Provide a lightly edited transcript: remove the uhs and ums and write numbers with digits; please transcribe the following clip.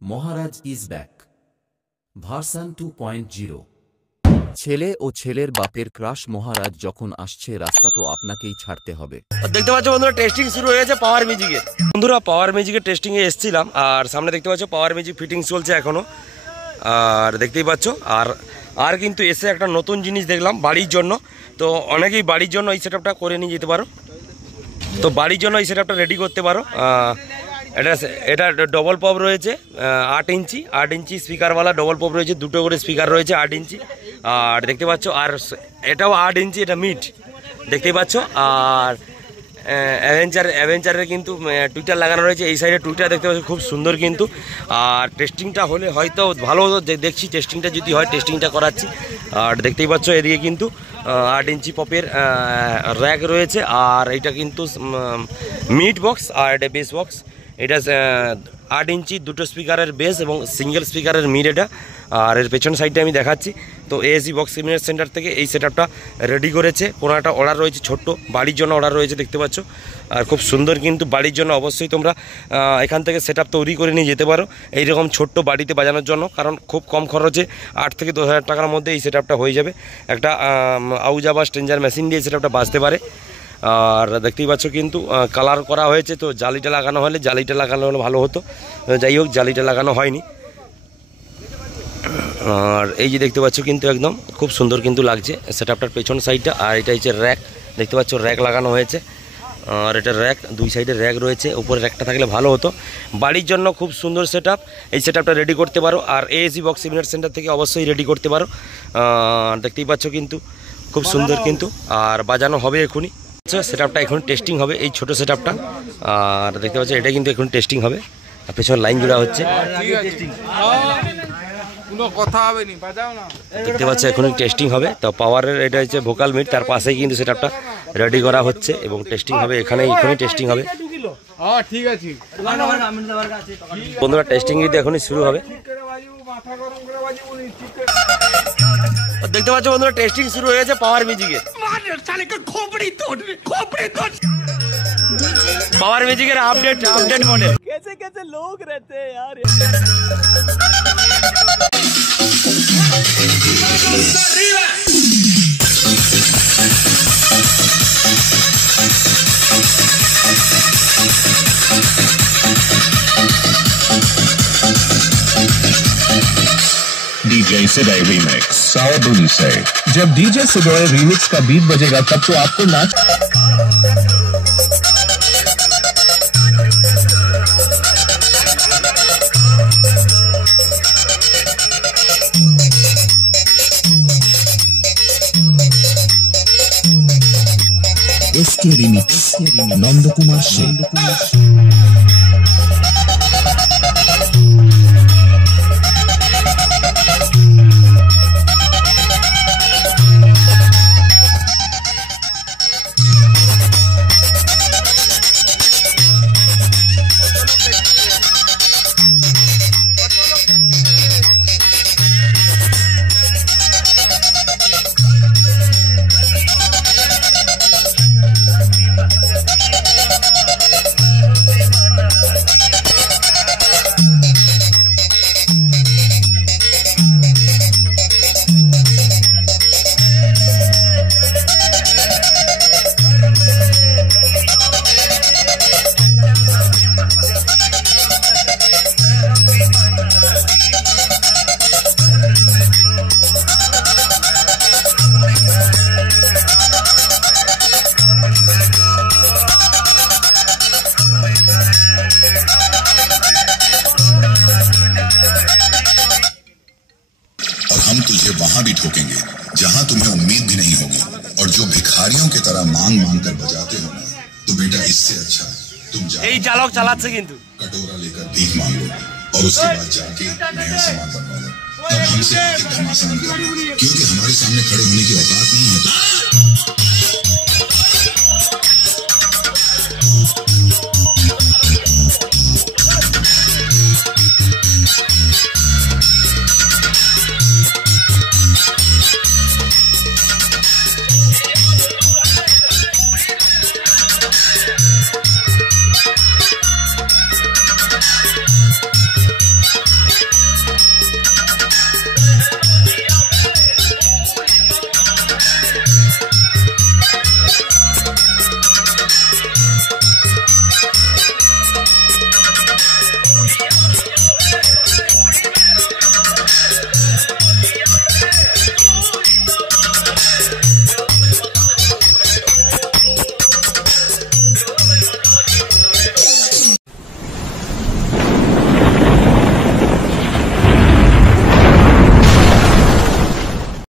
Maharaj is back version 2.0। ছেলে ও ছেলের বাপের ক্রাশ মহারাজ যখন আসছে রাস্তা তো আপনাকেই ছাড়তে হবে। দেখতে পাচ্ছ বন্ধুরা টেস্টিং শুরু হয়েছে পাওয়ার ম্যাজিকের। বন্ধুরা পাওয়ার ম্যাজিকের টেস্টিং এ এসেছিলাম আর সামনে দেখতে পাচ্ছ পাওয়ার ম্যাজিক ফিটিং চলছে এখনো। আর দেখতেই পাচ্ছ আর কিন্তু এসে একটা নতুন জিনিস দেখলাম বাড়ির জন্য। তো অনেকেই বাড়ির জন্য এই সেটআপটা করে নিয়ে যেতে পারো। তো বাড়ির জন্য এই সেটআপটা রেডি করতে পারো। এটা ডবল পপ রয়েছে 8 ইঞ্চি স্পিকারওয়ালা ডবল পপ রয়েছে, দুটো করে স্পিকার রয়েছে 8 ইঞ্চি। আর দেখতে পাচ্ছ আর এটাও 8 ইঞ্চি, এটা মিড দেখতেই পাচ্ছ। আর অ্যাভেঞ্চারের কিন্তু টুইটার লাগানো রয়েছে, এই সাইডে টুইটার দেখতে পাচ্ছ খুব সুন্দর কিন্তু। আর টেস্টিংটা হলে হয়তো ভালো দেখছি, টেস্টিংটা যদি হয় টেস্টিংটা করাচ্ছি। আর দেখতেই পাচ্ছ এদিকে কিন্তু 8 ইঞ্চি পপের র্যাক রয়েছে। আর এটা কিন্তু মিড বক্স আর এটা বেস বক্স। এটা 8 ইঞ্চি দুটো স্পিকারের বেস এবং সিঙ্গেল স্পিকারের মিড এটা। আর এর পেছন সাইডে আমি দেখাচ্ছি। তো এএসি বক্স সিমিনার সেন্টার থেকে এই সেটআপটা রেডি করেছে। কোনো একটা অর্ডার রয়েছে ছোট্ট বাড়ির জন্য অর্ডার রয়েছে দেখতে পাচ্ছ। আর খুব সুন্দর কিন্তু বাড়ির জন্য অবশ্যই তোমরা এখান থেকে সেটআপ তৈরি করে নিয়ে যেতে পারো এইরকম ছোট্ট বাড়িতে বাজানোর জন্য। কারণ খুব কম খরচে 8 থেকে 10 হাজার টাকার মধ্যে এই সেটআপটা হয়ে যাবে। একটা আউজা বা স্ট্রেঞ্জার মেশিন দিয়ে সেটআপটা বাজতে পারে। আর দেখতেই পাচ্ছ কিন্তু কালার করা হয়েছে। তো জালিটা লাগানো হলে ভালো হতো, যাই হোক জালিটা লাগানো হয়নি। আর এই যে দেখতে পাচ্ছ কিন্তু একদম খুব সুন্দর কিন্তু লাগছে সেটআপটার পেছন সাইডটা। আর এটা হচ্ছে র্যাক, দেখতে পাচ্ছ র্যাক লাগানো হয়েছে। আর এটা র্যাক, দুই সাইডে র্যাক রয়েছে, উপরে র্যাকটা থাকলে ভালো হতো। বাড়ির জন্য খুব সুন্দর সেটআপ, এই সেটআপটা রেডি করতে পারো। আর এএসি বক্স সিমিনার সেন্টার থেকে অবশ্যই রেডি করতে পারো। দেখতেই পাচ্ছ কিন্তু খুব সুন্দর কিন্তু। আর বাজানো হবে এখনই, সেটআপটা এখন টেস্টিং হবে এই ছোট সেটআপটা। আর দেখতে পাচ্ছ এটা কিন্তু এখন টেস্টিং হবে, পেছনে লাইন জোড়া হচ্ছে। দেখতে পাচ্ছ এখনই টেস্টিং হবে। তো পাওয়ারের এটা হচ্ছে ভোকাল মিট, তার পাশেই কিন্তু সেটআপটা রেডি করা হচ্ছে এবং টেস্টিং হবে এখনই টেস্টিং হবে। বন্ধুরা টেস্টিং কিন্তু এখনই শুরু হবে। দেখতে পাচ্ছ বন্ধুরা টেস্টিং শুরু হয়েছে পাওয়ার ম্যাজিকের। पावर म्यूजिक अपडेट मॉडल कैसे लोग रहते हैं यार। डीजे सिडोय रीमिक्स साउंड से। जब डीजे सिडोय रीमिक्स का बीट बजेगा तब तो आपको नाच। इसके रीमिक्स नंद कुमार सिंह। हम तुझे वहां भी ठोकेंगे जहां तुम्हें उम्मीद भी नहीं होगी। और जो भिखारियों की तरह मांग मांग कर बजाते हो ना, तो बेटा इससे अच्छा तुम जाओ कटोरा लेकर भीख मांग लो और उसके बाद जाके नया सामान बनवा लो। तब हमसे आके घमासान करना, क्योंकि हमारे सामने खड़े होने की औकात नहीं है।